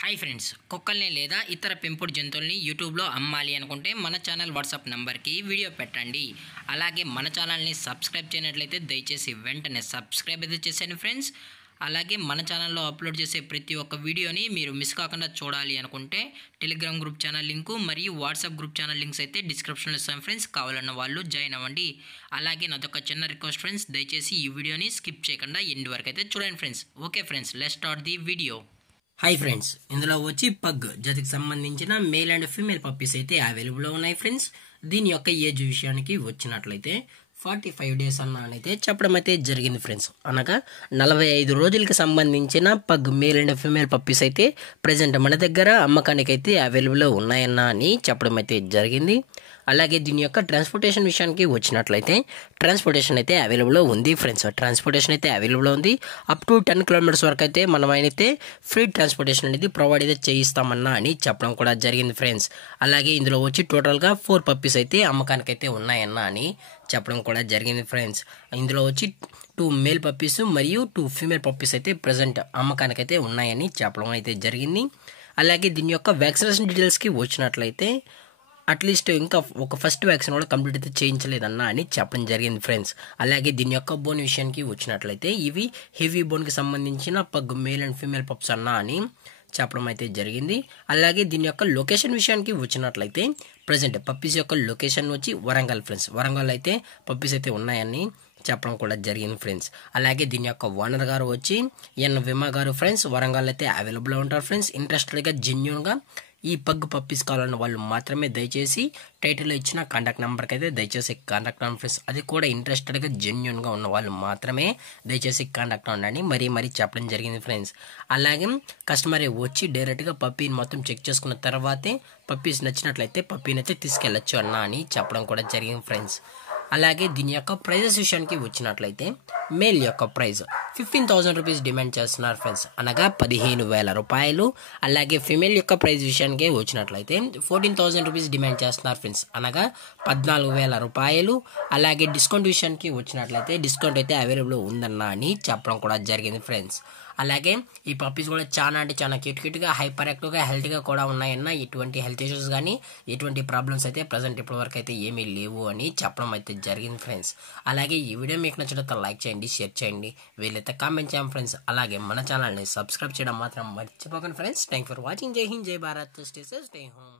Hi friends, కుక్కల్ని లేదా ఇతర పెంపుడు జంతువుల్ని యూట్యూబ్లో అమ్మాలి అనుకుంటే మన ఛానల్ వాట్సాప్ నెంబర్కి వీడియో పెట్టండి. అలాగే మన ఛానల్ని సబ్స్క్రైబ్ చేయనట్లయితే దయచేసి వెంటనే సబ్స్క్రైబ్ అయితే చేసేయండి ఫ్రెండ్స్. అలాగే మన ఛానల్లో అప్లోడ్ చేసే ప్రతి ఒక్క వీడియోని మీరు మిస్ కాకుండా చూడాలి అనుకుంటే టెలిగ్రామ్ గ్రూప్ ఛానల్ లింకు మరియు వాట్సాప్ గ్రూప్ ఛానల్ లింక్స్ అయితే డిస్క్రిప్షన్లో ఇస్తాం ఫ్రెండ్స్. కావాలన్న వాళ్ళు జాయిన్ అవ్వండి. అలాగే నాదొక చిన్న రిక్వెస్ట్ ఫ్రెండ్స్, దయచేసి ఈ వీడియోని స్కిప్ చేయకుండా ఎండ్ వరకు అయితే చూడండి friends. Okay friends, let's start the video. Hi friends, ఇందులో వచ్చి పగ్ జాతికి సంబంధించిన మేల్ అండ్ ఫీమేల్ పప్పీస్ అయితే అవైలబుల్లో ఉన్నాయి ఫ్రెండ్స్. దీని యొక్క ఏజ్ విషయానికి వచ్చినట్లయితే 45 డేస్ అన్నైతే చెప్పడం అయితే జరిగింది ఫ్రెండ్స్. అనగా 45 రోజులకి సంబంధించిన pug male and female puppies అయితే ప్రజెంట్ మన దగ్గర అమ్మకానికి అయితే అవైలబుల్లో ఉన్నాయన్న అని చెప్పడం అయితే జరిగింది. అలాగే దీని యొక్క ట్రాన్స్పోర్టేషన్ విషయానికి వచ్చినట్లయితే ట్రాన్స్పోర్టేషన్ అయితే అవైలబుల్లో ఉంది ఫ్రెండ్స్. ట్రాన్స్పోర్టేషన్ అయితే అవైలబుల్లో ఉంది. అప్ టు 10 కిలోమీటర్స్ వరకు అయితే మనం అయితే ఫ్రీ ట్రాన్స్పోర్టేషన్ అనేది ప్రొవైడ్ అయితే చేయిస్తామన్నా అని చెప్పడం కూడా జరిగింది ఫ్రెండ్స్. అలాగే ఇందులో వచ్చి టోటల్గా 4 పప్పీస్ అయితే అమ్మకానికి అయితే ఉన్నాయన్న అని చెప్పడం కూడా జరిగింది ఫ్రెండ్స్. ఇందులో వచ్చి 2 మేల్ పప్పీస్ మరియు 2 ఫీమేల్ పప్పీస్ అయితే ప్రజెంట్ అమ్మకానికి అయితే ఉన్నాయని చెప్పడం అయితే జరిగింది. అలాగే దీని యొక్క వ్యాక్సినేషన్ డీటెయిల్స్కి వచ్చినట్లయితే అట్లీస్ట్ ఇంకా ఒక ఫస్ట్ వ్యాక్సిన్ కూడా కంప్లీట్ అయితే చేయించలేదన్నా అని చెప్పడం జరిగింది ఫ్రెండ్స్. అలాగే దీని యొక్క బోన్ విషయానికి వచ్చినట్లయితే ఇవి హెవీ బోన్కి సంబంధించిన pug male and female pups అన్నా అని చెప్పడం అయితే జరిగింది. అలాగే దీని యొక్క లొకేషన్ విషయానికి వచ్చినట్లయితే ప్రజెంట్ పప్పీస్ యొక్క లొకేషన్ వచ్చి వరంగల్ ఫ్రెండ్స్. వరంగల్ అయితే పప్పీస్ అయితే ఉన్నాయని చెప్పడం కూడా జరిగింది ఫ్రెండ్స్. అలాగే దీని యొక్క ఓనర్ గారు వచ్చి ఎన్ విమా గారు ఫ్రెండ్స్. వరంగల్ అయితే అవైలబుల్లో ఉంటారు ఫ్రెండ్స్. ఇంట్రెస్టెడ్గా జెన్యూన్గా ఈ పగ్ పప్పీస్ కావాలన్న వాళ్ళు మాత్రమే దయచేసి టైటిల్లో ఇచ్చిన కాంటాక్ట్ నెంబర్కి అయితే దయచేసి కాంటాక్ట్ అవ్వండి ఫ్రెండ్స్. అది కూడా ఇంట్రెస్టెడ్గా జెన్యూన్గా ఉన్న వాళ్ళు మాత్రమే దయచేసి కాంటాక్ట్ అవ్వండి మరీ చెప్పడం జరిగింది ఫ్రెండ్స్. అలాగే కస్టమర్ వచ్చి డైరెక్ట్గా పప్పీని మొత్తం చెక్ చేసుకున్న తర్వాతే పప్పీస్ నచ్చినట్లయితే పప్పీని అయితే తీసుకెళ్ళచ్చు అన్న అని చెప్పడం కూడా జరిగింది ఫ్రెండ్స్. అలాగే దీని యొక్క ప్రైజెస్ విషయానికి వచ్చినట్లయితే మేల్ యొక్క ప్రైజ్ 15,000 రూపీస్ డిమాండ్ చేస్తున్నారు ఫ్రెండ్స్, అనగా 15,000 రూపాయలు. అలాగే ఫిమేల్ యొక్క ప్రైజ్ విషయానికి వచ్చినట్లయితే 14,000 రూపీస్ డిమాండ్ చేస్తున్నారు ఫ్రెండ్స్, అనగా 14,000 రూపాయలు. అలాగే డిస్కౌంట్ విషయానికి వచ్చినట్లయితే డిస్కౌంట్ అయితే అవైలబుల్ ఉందన్న అని చెప్పడం కూడా జరిగింది ఫ్రెండ్స్. అలాగే ఈ పప్పీస్ కూడా చాలా క్యూట్గా హైపర్ యాక్టివ్గా హెల్తీగా కూడా ఉన్నాయన్న. ఎటువంటి హెల్త్ ఇష్యూస్ కానీ ఎటువంటి ప్రాబ్లమ్స్ అయితే ప్రజెంట్ ఇప్పటి వరకు అయితే ఏమీ లేవు అని చెప్పడం అయితే జరిగింది ఫ్రెండ్స్. అలాగే ఈ వీడియో మీకు నచ్చినట్లయితే లైక్ చేయండి, షేర్ చేయండి, వీలైతే కామెంట్ చేయండి ఫ్రెండ్స్. అలాగే మన ఛానల్ని సబ్స్క్రైబ్ చేయడం మాత్రం మర్చిపోకండి ఫ్రెండ్స్. Thank for watching. జై హింద్, జై Bharat, stay safe, stay home.